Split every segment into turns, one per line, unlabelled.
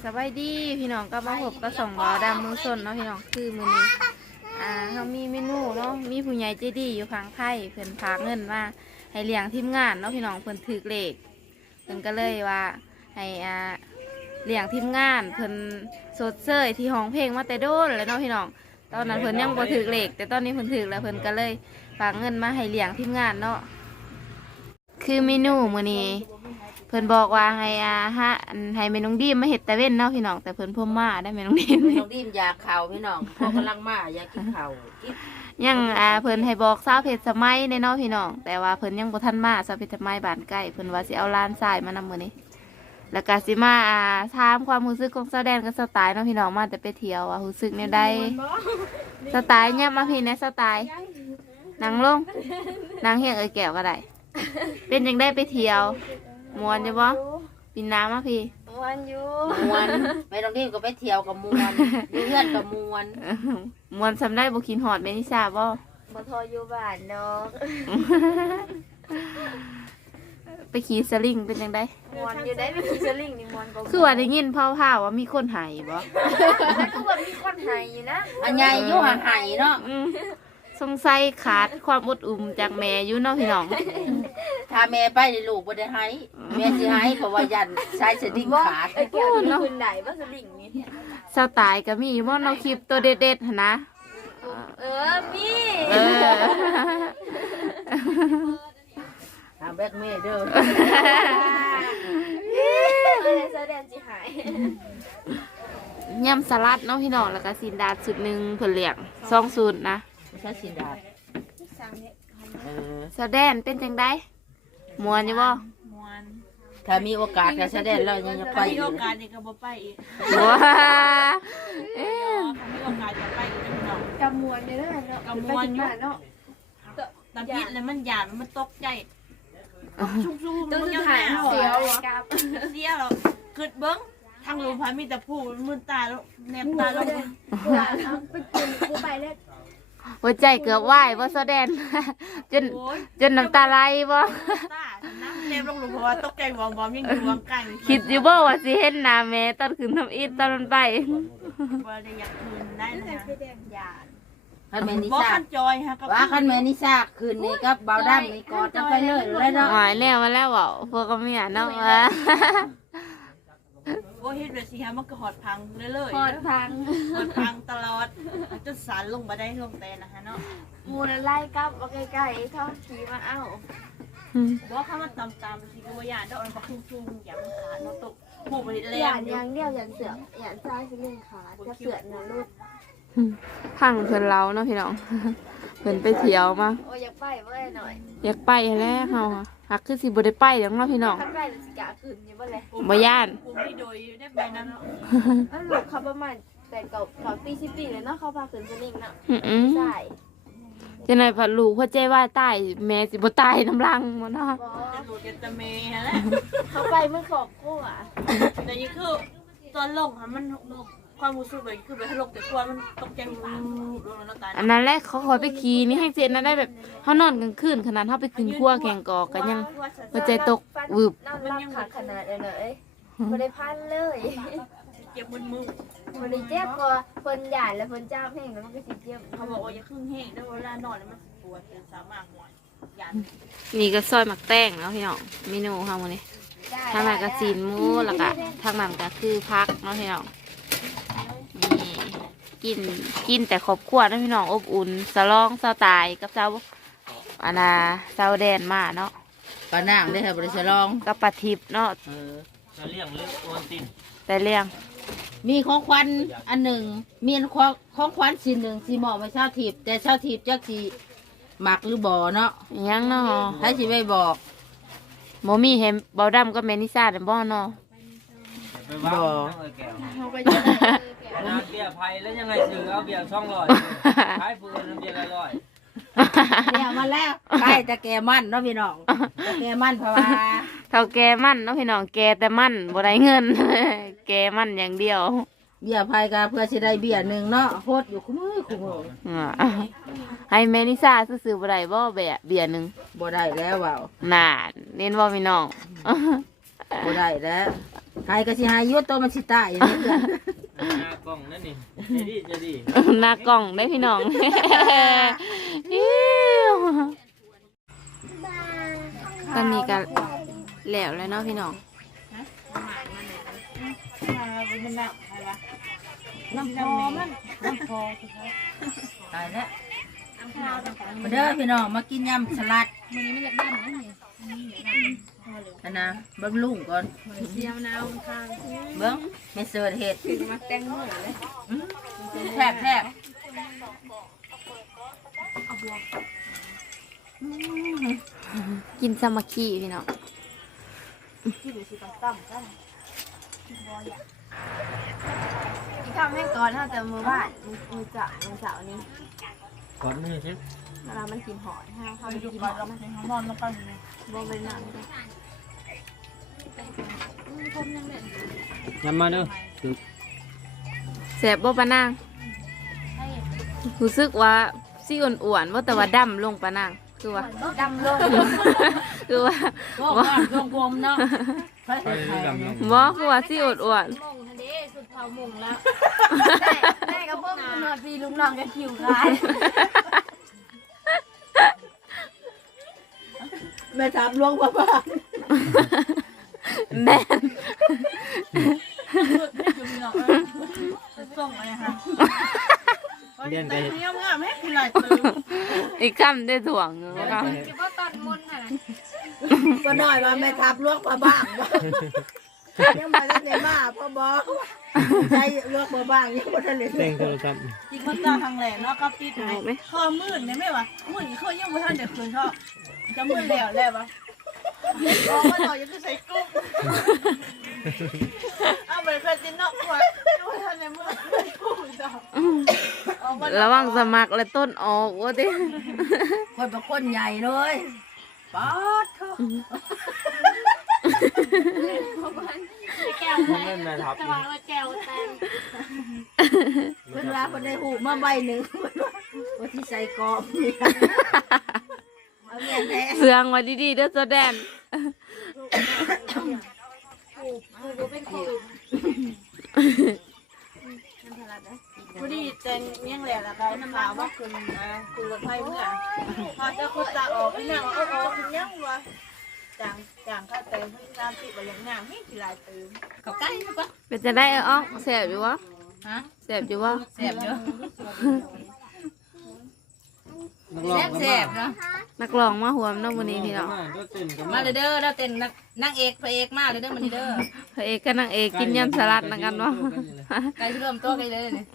สบายดีพี่น้องก็มาพบกับสองบ่าวดำมือสนเนาะพี่น้องคือมื้อนี้เขามีเมนูเนาะมีผู้ใหญ่ใจดีอยู่ข้างไทยเพิ่นพากเงินมาให้เลี้ยงทีมงานเนาะพี่น้องเพิ่นถือเลขเพิ่นก็เลยว่าให้เลี้ยงทีมงานเพิ่นสดเสยที่ห้องเพลงมาแต่โดนแล้วเนาะพี่น้องตอนนั้นเพิ่นยังบ่ถือเลขแต่ตอนนี้เพิ่นถือแล้วเพิ่นก็เลยฝากเงินมาให้เลี้ยงทีมงานเนาะคือเมนูมื้อนี้เพิ่นบอกว่าให้แม่น้องดีมมาเฮ็ดตะเว้นเนาะพี่น้องแต่เพิ่นพ่มมาได้แม่น้องดีม
น้องดีมอยากเข่าพี่น้องพวกกำลังมาอยากกินเข่า
ยังเพิ่นให้บอกสาวเพชรสมัยในเนาะพี่น้องแต่ว่าเพิ่นยังบ่ทันมาสาวเพชรสมัยบ้านใกล้เพิ่นว่าสิเอาหลานชายมานำมื้อนี้แล้วก็สิมาถามความรู้สึกของสาวแดนกับสาวตายเนาะพี่น้องมาแต่ไปเที่ยวว่ารู้สึกแนวใดสาวตายเนี่ยมาพี่นะสาวตายนั่งลงนั่งเฮียงแก้วก็ได้เป็นจังได้ไปเที่ยวม่วนอยู่บ่ปีน้ำมาพี่
มวนอยู่
มวนไม่ต้องรีบก็ไปเที่ยวกับมวนเพื่อนกับมวน
ม่วนสำได้บ่กินฮอดแม่นิสาบ่
บ่ทออยู่บ้านดอก
ไปขี่สลิงเป็นจังได๋
มวนอยู่ได้ไปขี่สลิงนี่มวนก็
คือว่าได้ยินเผาๆว่ามีคนหายบ่
คือว่ามีคนให้อยู่นะ
อันใหญ่อยู่ห่างหายเนาะ
สงสัยขาดความอดอุ่มจากแม่อยู่เนาะพี่น้อง
ถ้าแม่ไปลูกบ่ได้ให้แม่สิให้เพราะว่ายันใช้สดิ้งขาด
ไอ้แก้วนี่คุณได้บ่สลิงนี่
สาวตายก็มีบ่เนาะคลิปตัวเด็ดๆหั่นนะ
มี
แบกเมเด้อ
อะไรแสดงสิหาย
ยำสลัดเนาะพี่น้องแล้วก็ซีนดาดสุดนึงเพิ่นเลี้ยง2สูตรนะ
ไม่ใช่สินดา
สาวแดนเป็นจังได๋ม่วนอยู่บ่
ม่วน
ถ้ามีโอกาสก็แสดงแล้วยังจะไป
มีโอกาสนี่ก็บ่ไปอีก
ว้า
มีโอกาสจะไปอีกเนาะกำมวนนี่เด้อเนาะกำมวนอยู่เนาะตำพิษแล้วมันหยาบมันตกใจชุ่มๆมันยังเสียวกับเสียวกึดเบิ้งทางลมพามีแต่ผู้มือตาแล้วแนบตาแล้วไปกินกูไปเลย
หัวใจเกือบวายบ่สาวแดนจนน้ำตาไหลบ่
น้ำเต็มลงหลุมเพราะว่าตกใจวอมยังอยู่วางกัน
คิดอยู่บ่ว่าสิเห็นหน้าแม่ตอนขึ้นทำอิฐตอนมันไป
บ่ได้อยากคืนได้นะหยาด
คันแม่นิ
ซ่า
ว่าคันแม่นิซ่าคืนนี้กับเบาดำนี่กอดจะไปเลยเนาะ
หายแล้วมาแล้วเว้าพวกก็เมียเนาะ
โอ้เฮ็ดแบบสิฮะมันก็หอดพังเรื่อยๆหอดพังตลอดจนสารลงบ่ได้ลงแต่นะคะเนาะมูลไล่กับบ่ใกล้ๆเท่าขี่มาเอ้าบ่เข้ามาตามสิก็บ่ย่านดอกมันบ่ชุ่มๆอย่างขาดเนาะตกผู้ผลิตแรง
อย่างเดียวอย่างเสืออย่างซ้ายสิเล่นขาจะเสือนะลูก
พังเพิ่นเราเนาะพี่น้องเพิ่นไปเที่ยวมา
โอ้อยากไปเว้ยหน่อย
อยากไปแล้วเฮาหักคือสิบ่ได้ไปเด้อเนาะพี่น้อง
คันไปสิกะขึ้นอยู่บ่แล
บ่ย่าน
ผมนี่โดยได้ไปนั้นเนาะ
ลูกเขาประมาณแต่เก่าปี10ปีเลยเนาะเขาพาขึ้นสลิงเนาะใช่
จังได๋พัดลูกพ่อใจว่าตายแม่สิบ่ตายน้ำลังบ่เนาะ
จะหลุดจะเมฮะแหละ
เขาไปเมื่อขอบคู่อ่ะ
แต่นี่คือตอนลงค่ะมันความรู้สึกเลยคือแบบลงแต่ตัวมันตกใจลงแล้วตาย
อันนั้นแหละเขาขอไปขี่นี่ให้เจนนั้นได้แบบเฮานอนกลางคืนขนาดเฮาไปขึ้นครัวแข่งกอกกันยังหัวใจตกวึบ
มันยังขาดขนาดเลยบ่ได้พันเลย
เจ็บมือ
บ่ได้เจ็บก็เพิ่นหยาดแล้วเพิ่นจ้าแห้งแล้วมันก็สิเจ็บ
เขาบอกว่าอย่าครึ่งแห้งได้เวลานอนแล้วมันปวดเป็นสามารถหวยหยาด
นี่ก็ซอยหมักแป้งเนาะพี่น้องเมนูเฮามื้อนี้ทางนั้นก็จีนหมูแล้วก็ทางนั้นก็คือผักเนาะพี่น้องนี่กินแต่ครอบครัวนะพี่น้องอบอุ่นสลองสตายกับเจ้าเจ้าแดนมาเนาะ
ปลานางได้ค่ะบริษัทลอง
กับปลาทิพย์เนาะ
จะเลี้ยงเลือกโอนติน
แต่เลี้ยง
มีของขวัญอันหนึ่งมีของขวัญสิ่งหนึ่งสีหมอกไม่เช่าทิพย์แต่เช่าทิพย์จักสีหมักหรือบ่อเนาะ
ยังเนาะ
ถ้าสิไม่บอก
โมมี่เห็นเบาดำก็แมนิซ่าแต่บ่เนาะ
บ่
น้ำเบียร์ไผ่แล้วยังไงถือเอาเบียร์200ขายปืนน้ำเบียร์100
เนี่ยมาแล้วไปแต่แกมั่นเนาะพี่น้องแต่แกมั่นเพราะว่า
เท่าแกมั่นเนาะพี่น้องแกแต่มั่นบ่ได้เงินแกมั่นอย่างเดียว
เบียร์ไผ่ก็เพื่อสิได้เบียร์หนึ่งเนาะโคตรอยู่คุ้ม
ให้แมนิซ่าซื้อบ่ได้บ่เบียร์นึง
บ่ได้แล้วว่าว
น่าเน้นว่าพี่น้อง
บ่ได้แล้วใครก็สิหายยุดตัวมันสิตายอย่างนี้เพื่อน
หน้ากล้องนั่นนี่จะดี
หน้ากล่องได้พี่น้อง ตอนนี้ก็แล้วแล้วเนาะพี่น้อง
น้ำพอมันน้ำพอตายแล้วมาเด้อพี่น้องมากินยำสลัดมันนี้ไม่อยากด้านนะบำรุงก่อนเสียวนาวข้างเบิ้งไม่เสิร์ฟเห็ดมาแตงโมเลยแทบ
กินสามัคคีพี่น้อง
ทำให้ก่อนเท่าแต่มือบ้านมือจับมือเสานี้
ก่อนมือใช่
เวลามันกินหอยถ้าเขาไม่กินหอยมันนอนแล้วก็บ่เป็นหนัง
ยำมาเด้อคือ
แสบบ่ปะนางรู้สึกว่าซี่อ้วนๆว่าแต่ว่าดำลงปะนางคือว่า
ดำลง
คือว่า
โอ้ก่อนรวมกลมเนาะ
ไปดำลง
บ่คือว่าซี่อ้วน
มงทันทีสุดเผามงแล้วได้ก็เพิ่มนอนปีลุงน้องก็คิวคาย
แม่ถามลวงบ้าน
ๆแม่น
ส่งอะไรคะ
เรียนไป
เงี้ยงามให้คือหลายตัว
อีกคำได้ถ่วงเนาะ
คิดว่าตอนมุนน่ะ
ก็น้อยว่าแม่ทับลวงบ้างยังมาได้ในมาพ่อบอกใจลวงบ้างยังบ่ทันเลย
เต็งโทรศัพท์
จริงมันตาทางแหลกเนาะก็ปิดไหมข้อมืดเนี่ยไม่วะมืดเขายังไม่ทันจะคืนชอบจะมืดแล้ววะอ๋อว่าเรายังคือใส่กุ้งเอาไปเคยกินนอกขวดยังไม่ทันจะมืดกุ้งจ้ะ
ระวังสมัครและต้นออกว่าติ
คนเป็นคนใหญ่เลยป๊อดเถอะ
แก้ว
ผมเล่นแม่ทับ
จะวางว่าแก้วแตง
เวลาคนได้หูมาใบหนึ่งว่าที่ใส่กรอบนี่เอาแม่แท้
เสืองไว้ดีๆเด้อเจ้าแดน
กูเป็นครู
พอดีเต้นยังแหลกอะไรน้ำลาวว่าคุณคุณรถไฟเมื่อพอจะคุณจะออกพี่นางก็ออกคุณยังวะจางข้าเต็มพี่น้ำติดไปอย่างงามให้กี่ลายตื่น
กับไก่ปะ
เป็นจะได้อ้องแสบอยู่วะ
ฮะ
แสบอยู่วะ
แสบเยอะ
แสบๆนะ
นักร้องมาหวมเน้องวันนี้พี่น้อง
มาเลยเด้อเราเต้นนางเอกพระเอกมาเลยเด้อมันเด้อ
พระเอกกับนางเอกกินยำสลัดนะกันวะ
ไก่เริ่มตัวไก่เลยนี่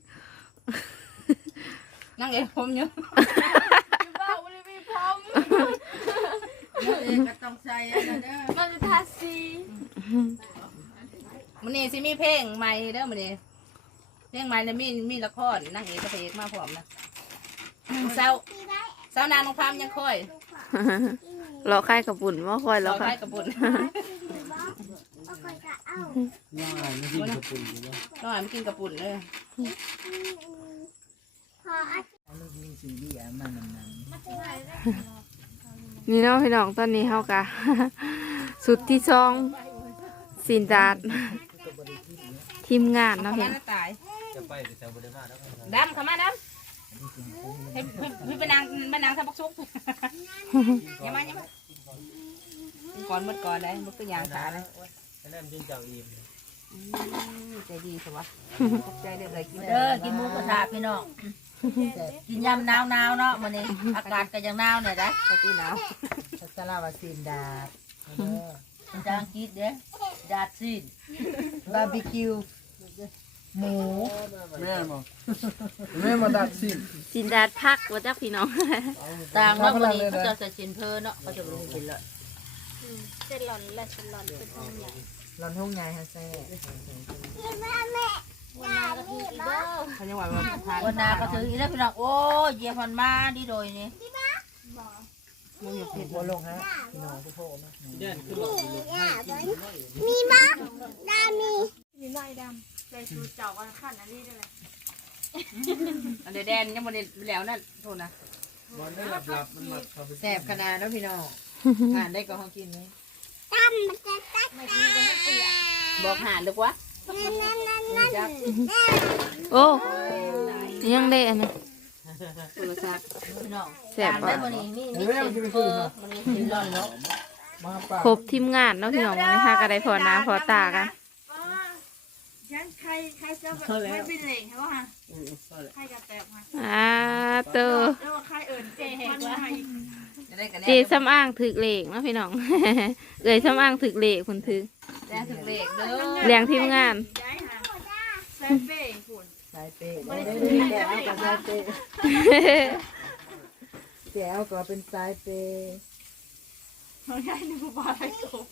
นางเอกผมอยู่
บ้าไม่ได้มีพร้อม
เอกก็ต้องใส่อันนั้นเด้อ
มันจะทาสี
มันนี่สิมีเพลงใหม่เด้อมันนี่เพลงใหม่แล้วมีละครนางเอกกับพระเอกมาพร้อมนะเศร้านางน้องพามยังค่อย
รอไข่กับปุ่นว่าคอยรอ
เรา
ค่ะ
ใช้กระปุน
ย่างอะไรไม่กินกระปุ่นอยู่วะ
น้องอ่านกินกระปุนเลย
นี่เนาะพี่น้องตอนนี้เฮากะ สุดที่ซองสินดาดทีมงานเนาะ
เขา
พี่
มาตาย
จะไปแต่จะบ่ได้มาแล้ว
ดำเขามาดำพี่เป็นนางทับกซุกอย่ามาก่อนหมดก่อนเลยมันคือยางขาเลย
อันนั้นจินเจ้าอิ่ม
ใจดีสิวะใจเด็กเลยกินกินหมูกระทะพี่น้องกินยำหนาวเนาะมันนี่อากาศก็ยังหนาวเนี่ยนะก็กินหนาวสลาวาซีนดาดจางคิดเด้ดาดซีนบาร์บีคิวหมู
แม่บอกแม่มาดัดสิ
สินดาดพักว่าจักพี่น้อง
ต่างเนาะวันนี้เขาจะใส่ชิ้นเพอเนาะเขาจะไปกินเลย
เส้นหล่อนและเส้นหล่อนเป็นทองใหญ่
ร้อนห้องไงฮะแซ่
วันนาก็คืออีเด้อ
เขายังว่าวันนาก็ถึงอีแล้วพี่น้องโอ้ยเยี่ยมมาดีโดยนี่มึงอย่าผิดหัวลงฮะพี่น้องผู้โทษนะ
เด่นคือบอกอยู่ให้กิน
มีบ้างมีลายดำใจชูเจ้ากันขั้นอันนี้ได้เลย
อันเดแดนยังบ่ได้แล้วนั่นโทษนะ
บอลได้หลับมันหลับเขาไป
แซ่บขนาดแล้วพี่น้องทานได้ก็ห้องกินไหม
ตา
บอกหาดีกว่า
โอ้ยังได้อันนี้
โทรศัพท์พี่น้อง
แซ่บ
ได้
ปะ
บ่นี่มีเซ็นเฟอร์มันมีกินร้อนเนาะ
ครบทีมงานเนาะพี่น้องวันนี้ค่ะก็ได้พอหน้าพอตากัน
ฉันใครจะแบบไม่เป็นเหล่งใช่ป่ะฮะใครจะแตกมา
เตอ
แล้วใครเอิญเจ๊แหกว่า
เจซ้ำอ้างถึกเหล็กเนาะพี่น้อง เอ่ยซ้ำอ้างถึกเหล็กคนถือ
แจ้งถึงเลขเด้อ
เลี้ยงทีมงาน
ย้ายหาแซมเป้คุณ
สายเป้
ไม่ได้
แต่เอากับสายเป้แต่เอาก็เป็นสายเป้
เขาย้ายในผู้บาอะไรกบ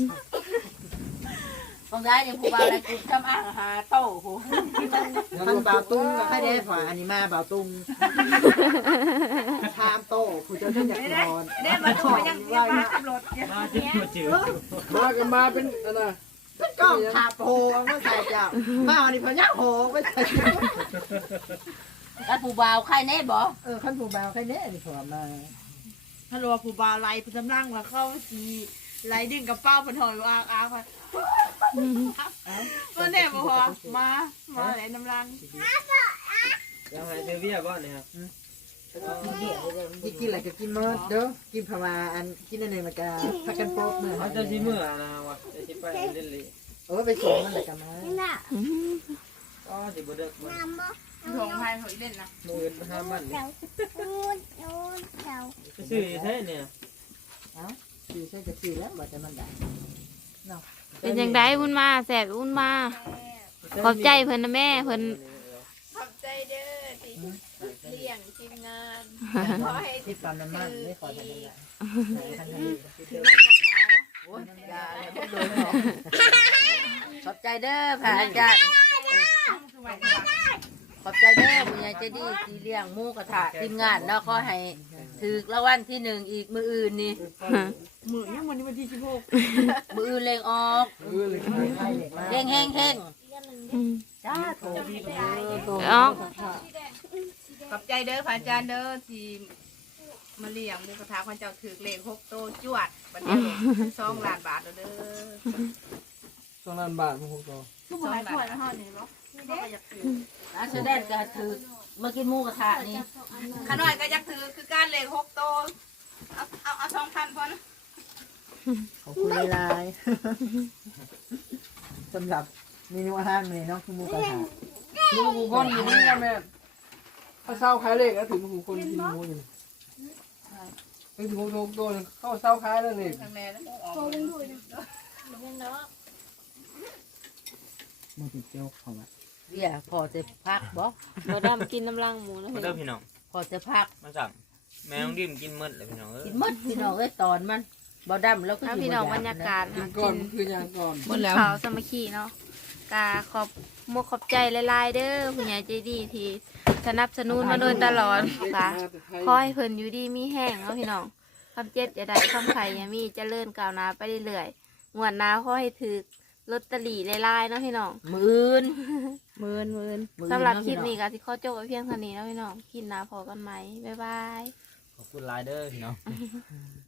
ต้องได้ยังผู้บ่าวอะไรกูทำอาหารโต้โห
ท่านบ่าวตุ้งให้ได้ผ่าอันนี้มาบ่าวตุ้งทามโตผู้เจ้าท่านอยากนอน
ได้มาดูยังมาขับรถ
มาจิ้มมาจืด
มากันมาเป็นอะไรเป็นกล้องขาโพไม่ใส่เจ้ามาวันนี้พญาโหไม่ใส่
แล้วผู้บ่าวใครแน่บ่
ขั้นผู้บ่าวใครแน่นี่ผมมา
ฮัลโหลผู้บาอะไรผู้จำร่างมาเข้าสีไหลดึงกับเป้าผนถอยว่าอาค่ะเมื่อเนี่ยบอกว่ามาไหลน้ำรัง
ยังไงเซเวียบ้านเนี่ยครับ
กินอะไรก็กินเมื่อเด้อกินพม่าอันกินอันหนึ่งละกันพักกันโป๊กเมื่อ
เขาจะชิเมื่อนะวะจะชิไปเล่นเลย
ไปส่งมันละกันมา
ก็สิบเด็กมัน
ถงไทยเขาเล่นนะ
มือห้ามันไปซื้อแท้เนี่ย
สี่ใช่จะสี่แล้วบอกแต่มันได้
เป็นยังไงบุญมาแสบบุญมา ขอบใจเพิ่นนะแม่เพิ่น
ขอบใจเด้อที่เลี้ยงทีมงานขอให้
ที่ปั๊มน้ำมันไม่ขอทำอะไร
โอ้ยยาเลยบ่โดนหรอกขอบใจเด้อค่ะอาจารย์ขอบใจเด้อผู้ใหญ่ใจดีที่เลี้ยงหมูกระทะทีมงานแล้วก็ให้ถือรางวัลที่1อีกมื้ออื่นนี่
มือยังวันนี้วันที่16
มื้ออื่นเลงออก
เลยใครเด็กมา
เลงแห้งๆจ้าโถ
อ๋อ
ขอบใจเด้อพระอาจารย์เด้อที่มาเลี้ยงหมูกระทะพระเจ้าถือเลข6โตจวดบัดนี้2ล้านบาทเด้อ
ช่วงนั้นบาทมันคงโต
ทุกคนให้ถ้วยแล้วเฮานี่บ่ก็อยากถือ
อาแสดงก็ถือมากินหมูกระทะนี่
ขน้อยก็อยากถือคือการเลข6โตเอา 2,000พอนะ
ขอบคุณหลายสำหรับเมนูอาหารเลยเนาะคือหมูกระทะลูกคนอยู่นี่นะแม่ถ้าเศร้าขายเลขแล้วถึงหูคนกินหมูอยู่ไปถึงโกตัวเข้าเศร้าขายแล้วเลย
ทางแม่แล้วออก
มันติดเจ้าของอ่ะ
เดี๋ยวพอจะพักบ่
บ่ดำกินน้ำลังหมูนะ
มา
พี่
เด้
น้
อ
อง
พี่น้อง
พอจะพัก
มาสั่งแม่ต้องดิ้มกินมืดเลยพี่น้อง
กินหมดพี่น้องเอ้ยตอนมันบ่ดำแล้วก็
ถ้า
อยู่
พี่น้อง
บ่
บร
ดำ
รยากาศ
กิน
หา
ก่อ
กิ
น
น
คือย่างก่อน
ข่าวสามัคคีเนาะกาขอบมุกขอบใจหลายๆเด้อผู้ใหญ่ใจดีที่สนับสนุนมาโดยตลอดค่ะขอให้เพิ่นอยู่ดีมีแห้งเนาะพี่น้องคำเจ็ดอย่าได้คำไข่อย่ามีเจริญก้าวหน้าไปเรื่อยๆงวดหน้าขอให้ถือลอตเตอรี่หลายๆเนาะพี่น้อง
มื่น
หมื่นสำหรับคลิปนี้ก็สิขอจบไว้เพียงเท่านี้เนาะพี่น้องคลิปหน้าพอกันไหมบ๊ายบาย
ขอบคุณหลายเด้อพี่น้อง